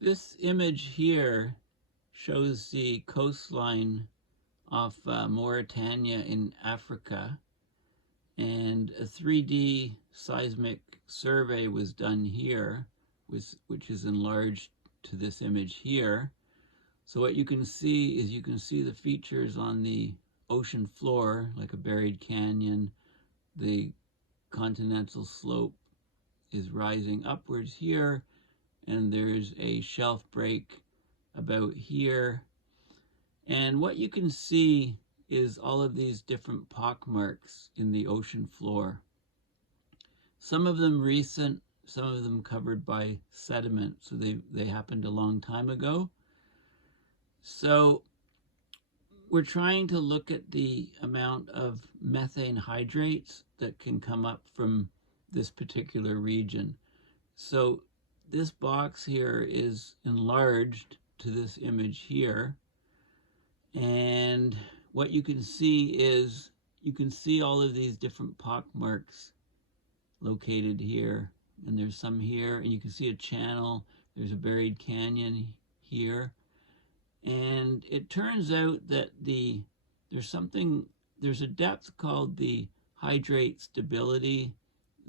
This image here shows the coastline off Mauritania in Africa, and a 3D seismic survey was done here, which is enlarged to this image here. So what you can see is the features on the ocean floor, like a buried canyon. The continental slope is rising upwards here, and there's a shelf break about here. And what you can see is all of these different pockmarks in the ocean floor. Some of them recent, some of them covered by sediment, so they happened a long time ago. So we're trying to look at the amount of methane hydrates that can come up from this particular region. So this box here is enlarged to this image here. And what you can see is, you can see all of these different pockmarks located here. And there's some here, and you can see a channel. There's a buried canyon here. And it turns out that there's a depth called the hydrate stability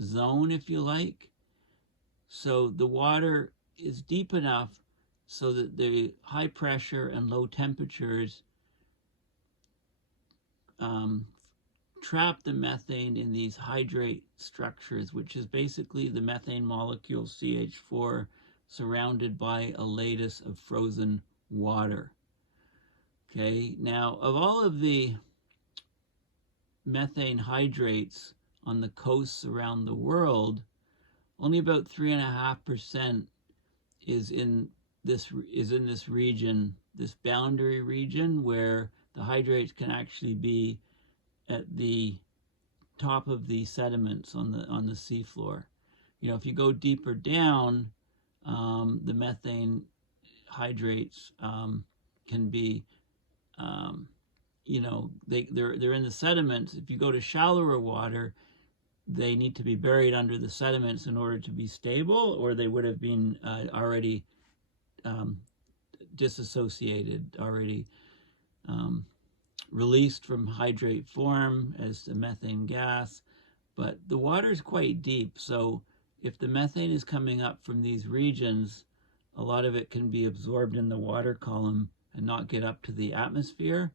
zone, if you like. So the water is deep enough so that the high pressure and low temperatures trap the methane in these hydrate structures, which is basically the methane molecule CH4 surrounded by a lattice of frozen water. Okay, now of all of the methane hydrates on the coasts around the world, only about 3.5% is in this region, this boundary region, where the hydrates can actually be at the top of the sediments on the seafloor. You know, if you go deeper down, the methane hydrates can be, you know, they're in the sediments. If you go to shallower water, they need to be buried under the sediments in order to be stable, or they would have been already disassociated, already released from hydrate form as the methane gas. But the water is quite deep, so if the methane is coming up from these regions, a lot of it can be absorbed in the water column and not get up to the atmosphere.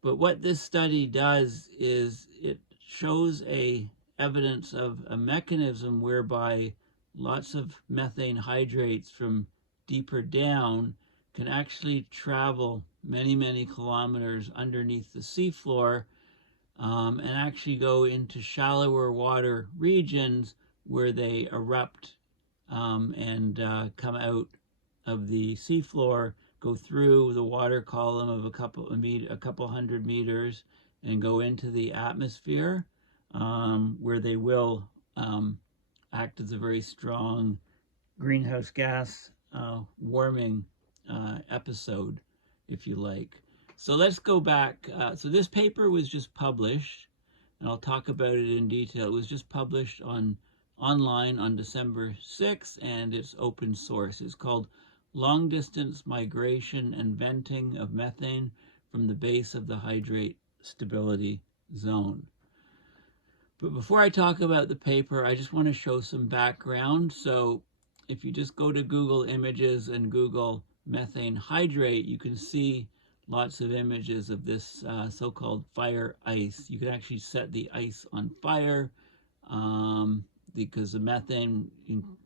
But what this study does is it shows evidence of a mechanism whereby lots of methane hydrates from deeper down can actually travel many, many kilometers underneath the seafloor and actually go into shallower water regions where they erupt and come out of the seafloor, go through the water column of a couple hundred meters, and go into the atmosphere, where they will act as a very strong greenhouse gas warming episode, if you like. So let's go back. So this paper was just published, and I'll talk about it in detail. It was just published online on December 6th, and it's open source. It's called Long Distance Migration and Venting of Methane from the Base of the Hydrate Stability Zone. But before I talk about the paper, I just want to show some background. So if you just go to Google Images and Google methane hydrate, you can see lots of images of this so-called fire ice. You can actually set the ice on fire because the methane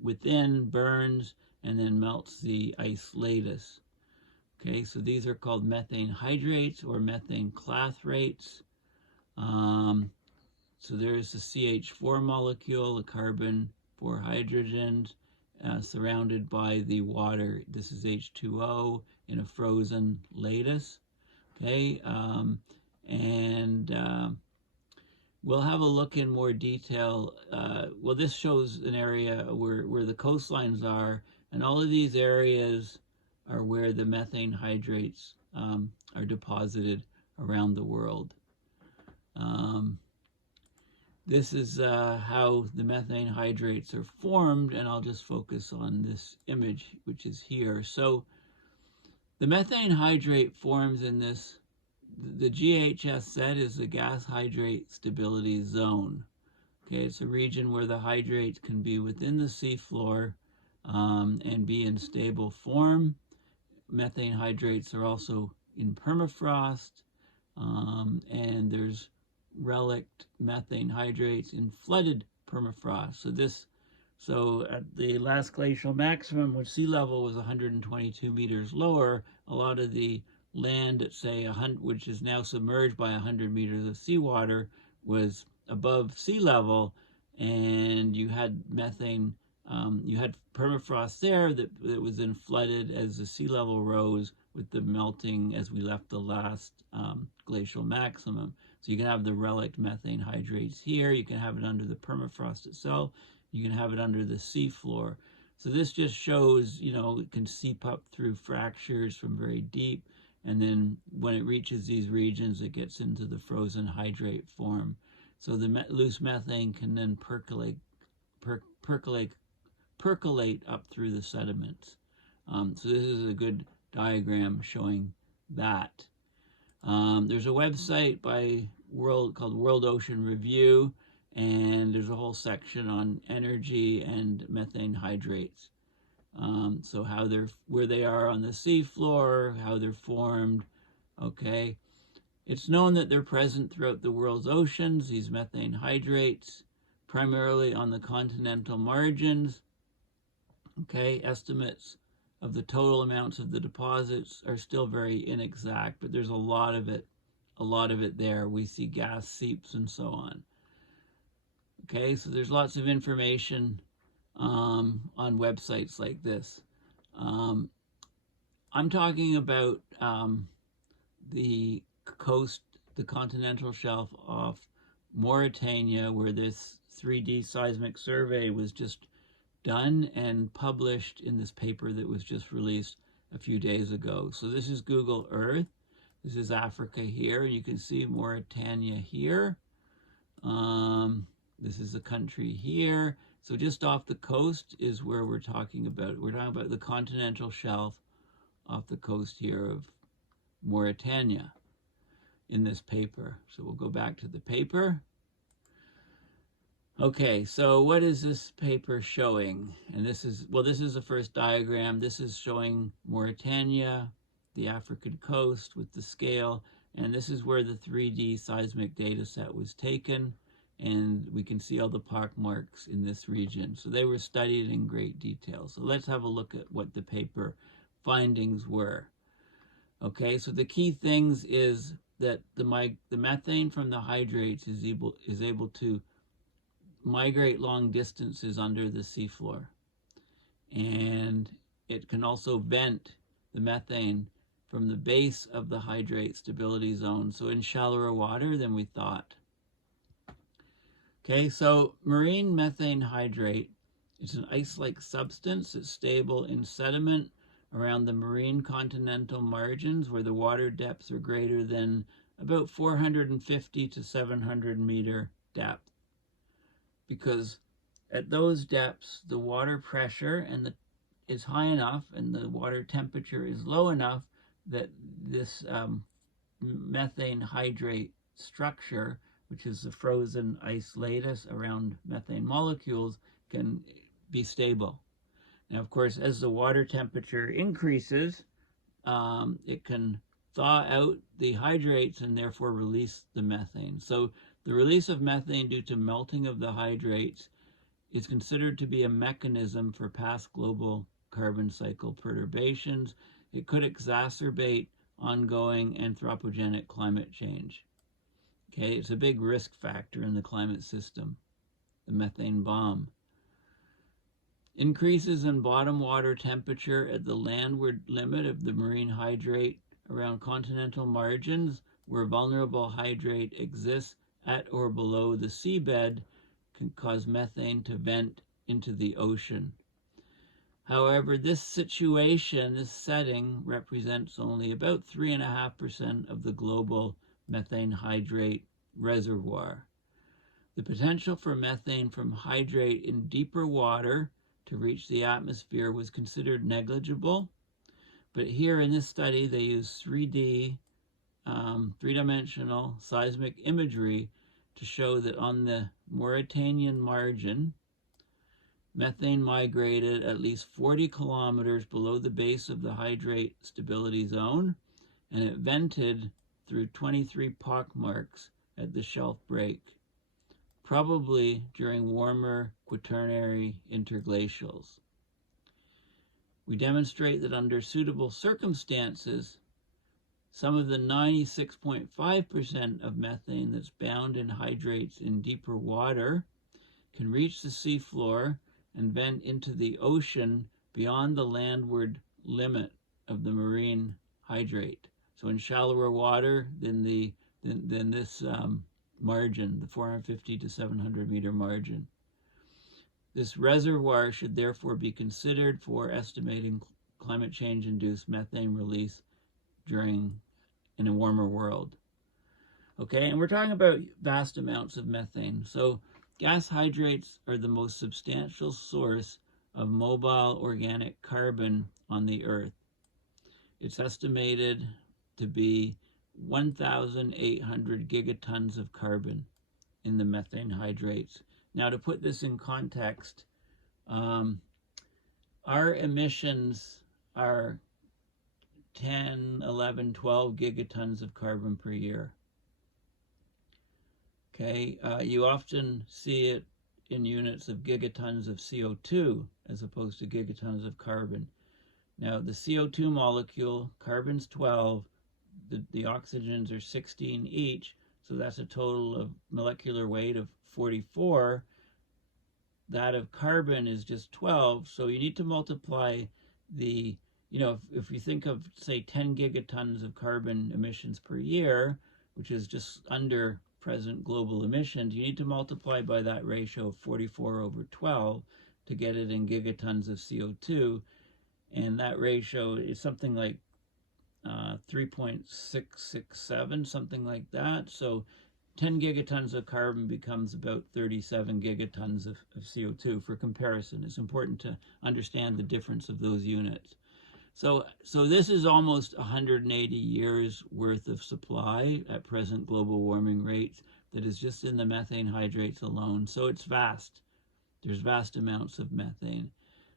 within burns and then melts the ice lattice. Okay, so these are called methane hydrates or methane clathrates. So there's the CH4 molecule, the carbon, 4 hydrogens, surrounded by the water. This is H2O in a frozen lattice. Okay, we'll have a look in more detail. Well, this shows an area where the coastlines are, and all of these areas are where the methane hydrates are deposited around the world. this is how the methane hydrates are formed, and I'll just focus on this image, which is here. So the methane hydrate forms in this, the GHS set is the gas hydrate stability zone. Okay, it's a region where the hydrates can be within the seafloor and be in stable form. Methane hydrates are also in permafrost, and there's relict methane hydrates in flooded permafrost. So at the last glacial maximum, when sea level was 122 meters lower, a lot of the land at, say, which is now submerged by 100 meters of seawater, was above sea level, and you had methane, you had permafrost there that was then flooded as the sea level rose with the melting as we left the last glacial maximum. So you can have the relict methane hydrates here, you can have it under the permafrost itself, you can have it under the seafloor. So this just shows, it can seep up through fractures from very deep, and then when it reaches these regions, it gets into the frozen hydrate form. So the loose methane can then percolate up through the sediments. So this is a good diagram showing that. There's a website called World Ocean Review, and there's a whole section on energy and methane hydrates. So where they are on the seafloor, how they're formed. Okay, it's known that they're present throughout the world's oceans, these methane hydrates, primarily on the continental margins. Okay, estimates of the total amounts of the deposits are still very inexact, but there's a lot of it there. We see gas seeps and so on. Okay, so there's lots of information on websites like this. I'm talking about the coast, the continental shelf off Mauritania, where this 3D seismic survey was just done and published in this paper that was just released a few days ago. So this is Google Earth. This is Africa here. You can see Mauritania here. This is the country here. So just off the coast is where we're talking about. We're talking about the continental shelf off the coast here of Mauritania in this paper. So we'll go back to the paper. Okay, so what is this paper showing? And this is the first diagram. This is showing Mauritania, the African coast with the scale, and this is where the 3D seismic data set was taken, and we can see all the pock marks in this region. So they were studied in great detail. So let's have a look at what the paper findings were. Okay, so the key things is that the methane from the hydrates is able to migrate long distances under the seafloor, and it can also vent the methane from the base of the hydrate stability zone, so in shallower water than we thought. Okay, so marine methane hydrate is an ice-like substance that's stable in sediment around the marine continental margins where the water depths are greater than about 450 to 700 meter depth. Because at those depths, the water pressure is high enough and the water temperature is low enough that this methane hydrate structure, which is the frozen ice lattice around methane molecules, can be stable. Now, of course, as the water temperature increases, it can thaw out the hydrates and therefore release the methane. So the release of methane due to melting of the hydrates is considered to be a mechanism for past global carbon cycle perturbations. It could exacerbate ongoing anthropogenic climate change. Okay, it's a big risk factor in the climate system, the methane bomb. Increases in bottom water temperature at the landward limit of the marine hydrate around continental margins where vulnerable hydrate exists at or below the seabed can cause methane to vent into the ocean. However, this setting represents only about 3.5% of the global methane hydrate reservoir. The potential for methane from hydrate in deeper water to reach the atmosphere was considered negligible, but here in this study they used 3D, three-dimensional seismic imagery to show that on the Mauritanian margin, methane migrated at least 40 kilometers below the base of the hydrate stability zone, and it vented through 23 pockmarks at the shelf break, probably during warmer Quaternary interglacials. We demonstrate that under suitable circumstances, some of the 96.5% of methane that's bound in hydrates in deeper water can reach the seafloor and vent into the ocean beyond the landward limit of the marine hydrate. So in shallower water than this margin, the 450 to 700 meter margin. This reservoir should therefore be considered for estimating climate change-induced methane release in a warmer world. Okay, and we're talking about vast amounts of methane. So gas hydrates are the most substantial source of mobile organic carbon on the Earth. It's estimated to be 1,800 gigatons of carbon in the methane hydrates. Now, to put this in context, our emissions are 10, 11, 12 gigatons of carbon per year. Okay, you often see it in units of gigatons of CO2 as opposed to gigatons of carbon. Now, the CO2 molecule, carbon's 12, the oxygens are 16 each, so that's a total of molecular weight of 44. That of carbon is just 12, so you need to multiply the, if you think of, say, 10 gigatons of carbon emissions per year, which is just under present global emissions, you need to multiply by that ratio of 44 over 12 to get it in gigatons of CO2, and that ratio is something like 3.667, something like that. So 10 gigatons of carbon becomes about 37 gigatons of CO2 for comparison. It's important to understand the difference of those units. So this is almost 180 years worth of supply at present global warming rates that is just in the methane hydrates alone. So it's vast. There's vast amounts of methane.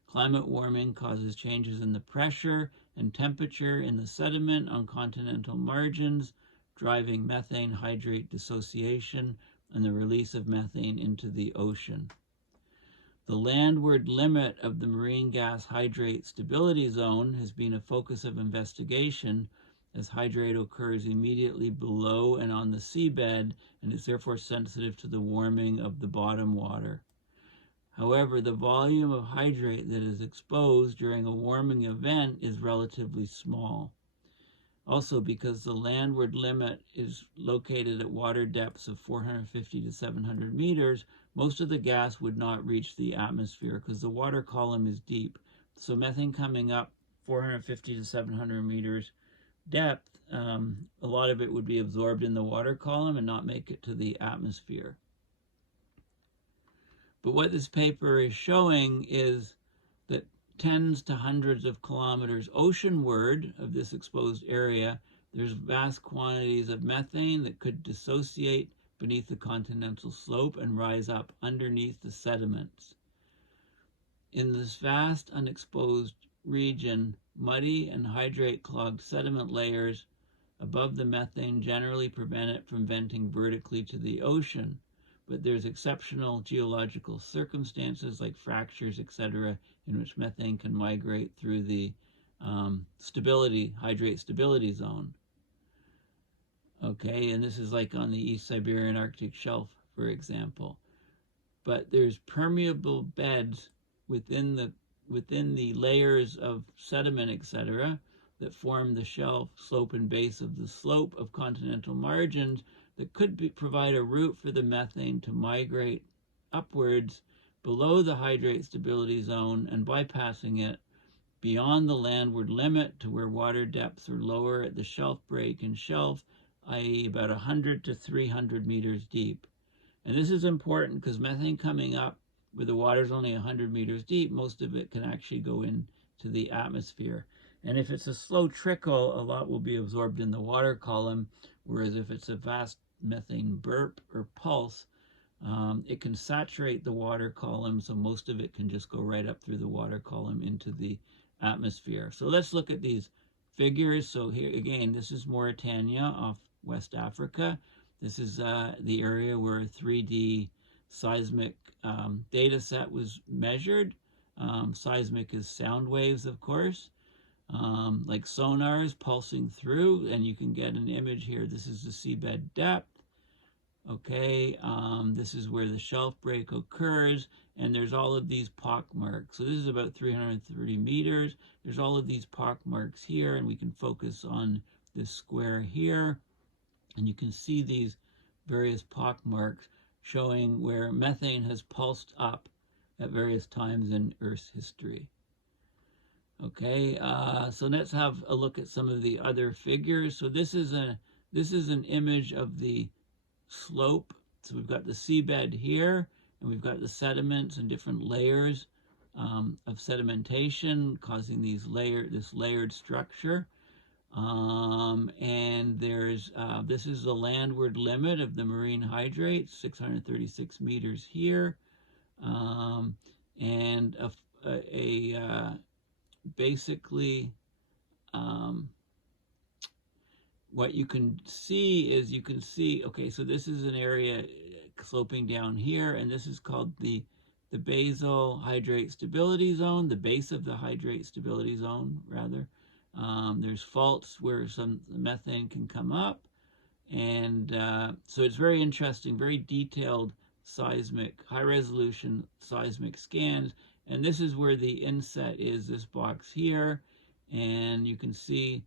Climate warming causes changes in the pressure and temperature in the sediment on continental margins, driving methane hydrate dissociation and the release of methane into the ocean. The landward limit of the marine gas hydrate stability zone has been a focus of investigation, as hydrate occurs immediately below and on the seabed and is therefore sensitive to the warming of the bottom water. However, the volume of hydrate that is exposed during a warming event is relatively small. Also, because the landward limit is located at water depths of 450 to 700 meters, most of the gas would not reach the atmosphere because the water column is deep. So methane coming up 450 to 700 meters depth, a lot of it would be absorbed in the water column and not make it to the atmosphere. But what this paper is showing is that tens to hundreds of kilometers oceanward of this exposed area, there's vast quantities of methane that could dissociate beneath the continental slope and rise up underneath the sediments. In this vast unexposed region, muddy and hydrate-clogged sediment layers above the methane generally prevent it from venting vertically to the ocean, but there's exceptional geological circumstances like fractures, etc., in which methane can migrate through the hydrate stability zone. Okay, and this is like on the East Siberian Arctic Shelf, for example. But there's permeable beds within the layers of sediment, etc., that form the shelf, slope, and base of the slope of continental margins that could provide a route for the methane to migrate upwards below the hydrate stability zone and bypassing it beyond the landward limit to where water depths are lower at the shelf break and shelf, i.e. about 100 to 300 meters deep. And this is important because methane coming up where the water's only 100 meters deep, most of it can actually go into the atmosphere. And if it's a slow trickle, a lot will be absorbed in the water column, whereas if it's a vast methane burp or pulse, it can saturate the water column, so most of it can just go right up through the water column into the atmosphere. So let's look at these figures. So here again, this is Mauritania off West Africa. This is the area where a 3D seismic data set was measured. Seismic is sound waves, of course, like sonars pulsing through, and you can get an image here. This is the seabed depth. Okay, this is where the shelf break occurs, and there's all of these pock marks. So this is about 330 meters. There's all of these pock marks here, and we can focus on this square here, and you can see these various pock marks showing where methane has pulsed up at various times in Earth's history. Okay, so let's have a look at some of the other figures. So this is an image of the slope. So we've got the seabed here, and we've got the sediments and different layers of sedimentation causing this layered structure. And there's this is the landward limit of the marine hydrates, 636 meters here, and basically what you can see is okay, so this is an area sloping down here, and this is called the basal hydrate stability zone, the base of the hydrate stability zone, rather. There's faults where some methane can come up, and so it's very interesting, very detailed seismic, high-resolution seismic scans, and this is where the inset is, this box here, and you can see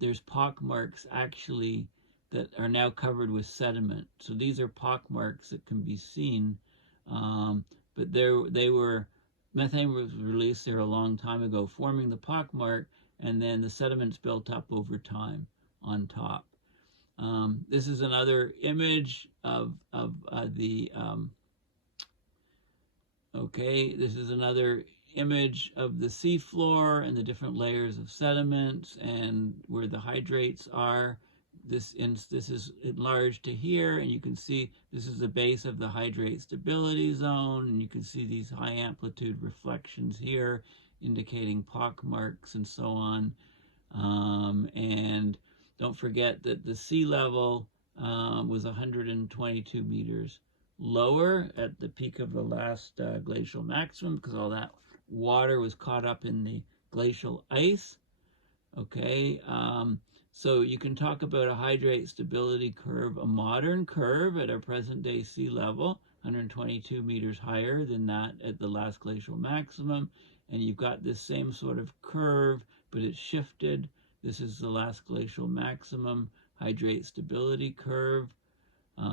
there's pock marks actually that are now covered with sediment. So these are pock marks that can be seen, but methane was released there a long time ago, forming the pock mark, and then the sediments built up over time on top. This is another image of this is another image of the seafloor and the different layers of sediments and where the hydrates are. This is enlarged to here, and you can see this is the base of the hydrate stability zone, and you can see these high amplitude reflections here indicating pock marks and so on. And don't forget that the sea level was 122 meters lower at the peak of the last glacial maximum because all that water was caught up in the glacial ice. Okay, so you can talk about a hydrate stability curve, a modern curve at our present day sea level, 122 meters higher than that at the last glacial maximum. And you've got this same sort of curve, but it's shifted. This is the last glacial maximum hydrate stability curve.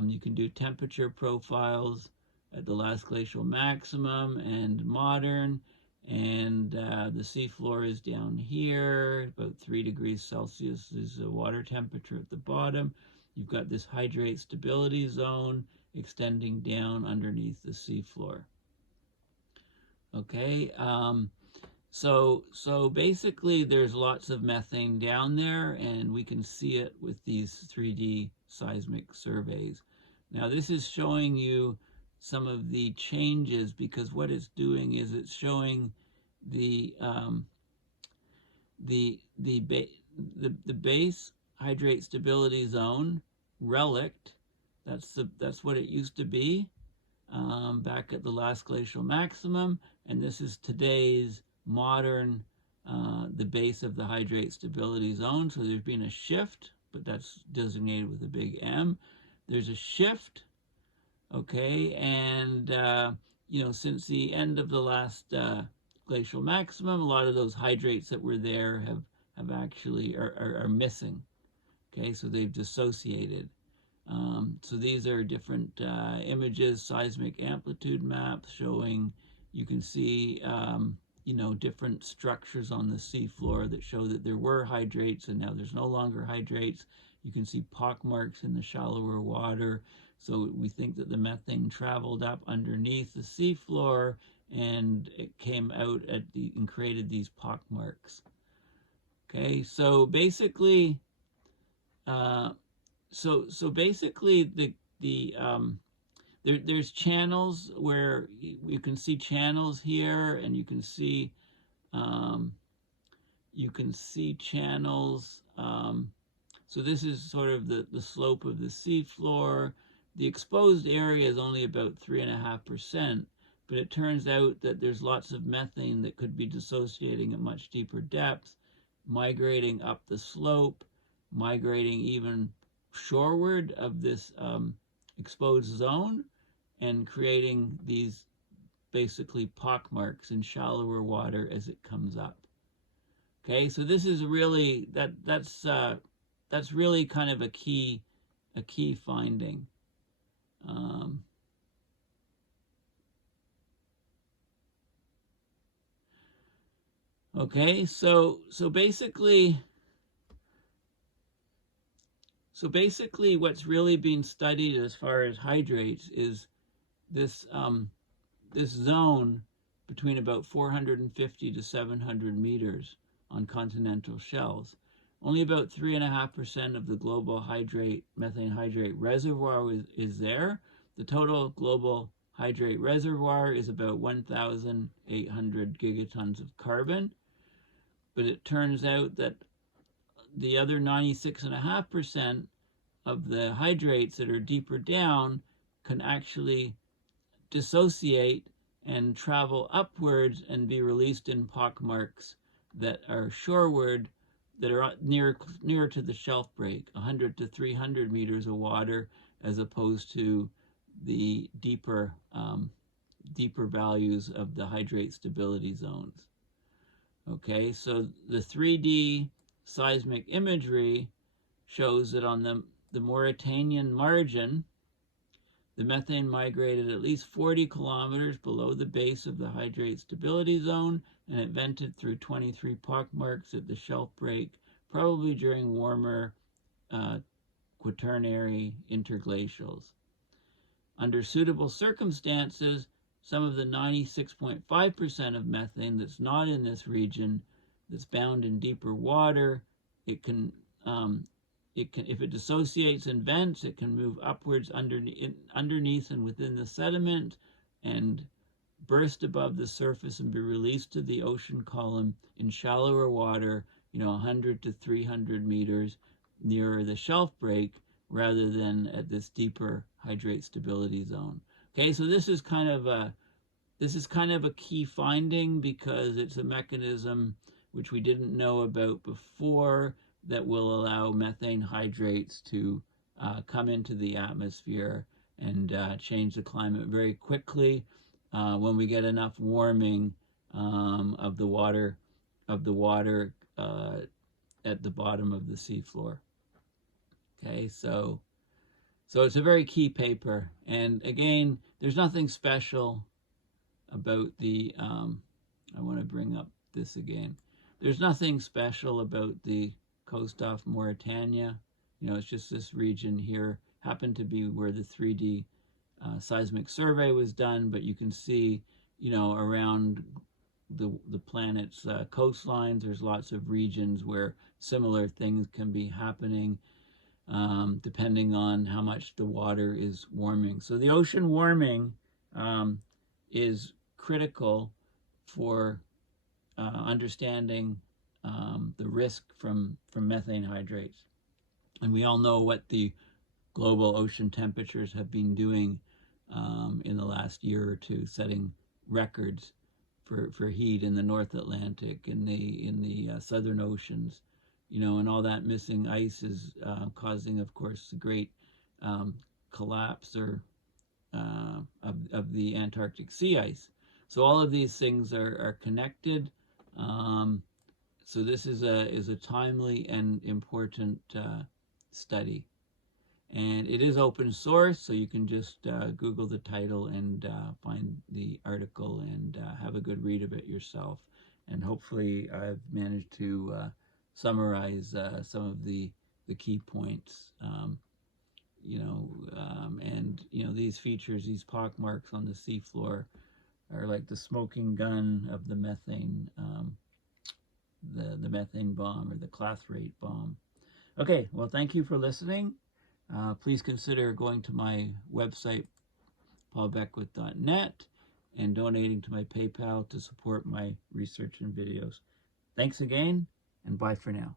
You can do temperature profiles at the last glacial maximum and modern. And the seafloor is down here, about 3 degrees Celsius is the water temperature at the bottom. You've got this hydrate stability zone extending down underneath the seafloor. Okay, so basically there's lots of methane down there, and we can see it with these 3D seismic surveys. Now this is showing you some of the changes, because what it's doing is it's showing the base hydrate stability zone relict. That's what it used to be back at the last glacial maximum, and this is today's modern the base of the hydrate stability zone. So there's been a shift, but that's designated with a big M. There's a shift. Okay, and since the end of the last glacial maximum, a lot of those hydrates that were there have actually are missing. Okay, so they've dissociated. So these are different images, seismic amplitude maps showing. You can see different structures on the seafloor that show that there were hydrates and now there's no longer hydrates. You can see pock marks in the shallower water. So we think that the methane traveled up underneath the seafloor and it came out and created these pockmarks. Okay, so basically, there's channels where you can see channels here, and you can see channels. So this is sort of the slope of the seafloor. The exposed area is only about 3.5%, but it turns out that there's lots of methane that could be dissociating at much deeper depth, migrating up the slope, migrating even shoreward of this exposed zone, and creating these basically pockmarks in shallower water as it comes up. Okay, so this is really that's really kind of a key finding. Okay, so basically what's really being studied as far as hydrates is this this zone between about 450 to 700 meters on continental shelves. Only about 3.5% of the global methane hydrate reservoir is there. The total global hydrate reservoir is about 1,800 gigatons of carbon. But it turns out that the other 96.5% of the hydrates that are deeper down can actually dissociate and travel upwards and be released in pockmarks that are shoreward, that are nearer to the shelf break, 100 to 300 meters of water, as opposed to the deeper values of the hydrate stability zones. Okay, so the 3D seismic imagery shows that on the Mauritanian margin, the methane migrated at least 40 kilometers below the base of the hydrate stability zone, and it vented through 23 pockmarks at the shelf break, probably during warmer quaternary interglacials. Under suitable circumstances, some of the 96.5% of methane that's not in this region, that's bound in deeper water, it can if it dissociates and vents, it can move upwards underneath and within the sediment and burst above the surface and be released to the ocean column in shallower water, 100 to 300 meters nearer the shelf break, rather than at this deeper hydrate stability zone. Okay, so this is kind of a key finding, because it's a mechanism which we didn't know about before that will allow methane hydrates to come into the atmosphere and change the climate very quickly when we get enough warming of the water at the bottom of the seafloor. Okay, so it's a very key paper, and again, there's nothing special about the I want to bring up this again. There's nothing special about the coast off Mauritania. It's just this region here happened to be where the 3D seismic survey was done, but you can see, around the planet's coastlines, there's lots of regions where similar things can be happening depending on how much the water is warming. So the ocean warming is critical for understanding the risk from methane hydrates. And we all know what the global ocean temperatures have been doing in the last year or two, setting records for heat in the North Atlantic, in the southern oceans, and all that missing ice is causing, of course, a great collapse of the Antarctic sea ice. So all of these things are connected. So this is a timely and important study, and it is open source, so you can just Google the title and find the article and have a good read of it yourself. And hopefully I've managed to summarize some of the key points and these features, these pock marks on the seafloor, are like the smoking gun of the methane, the methane bomb, or the clathrate bomb. Okay, well, thank you for listening. Please consider going to my website, paulbeckwith.net, and donating to my PayPal to support my research and videos. Thanks again, and bye for now.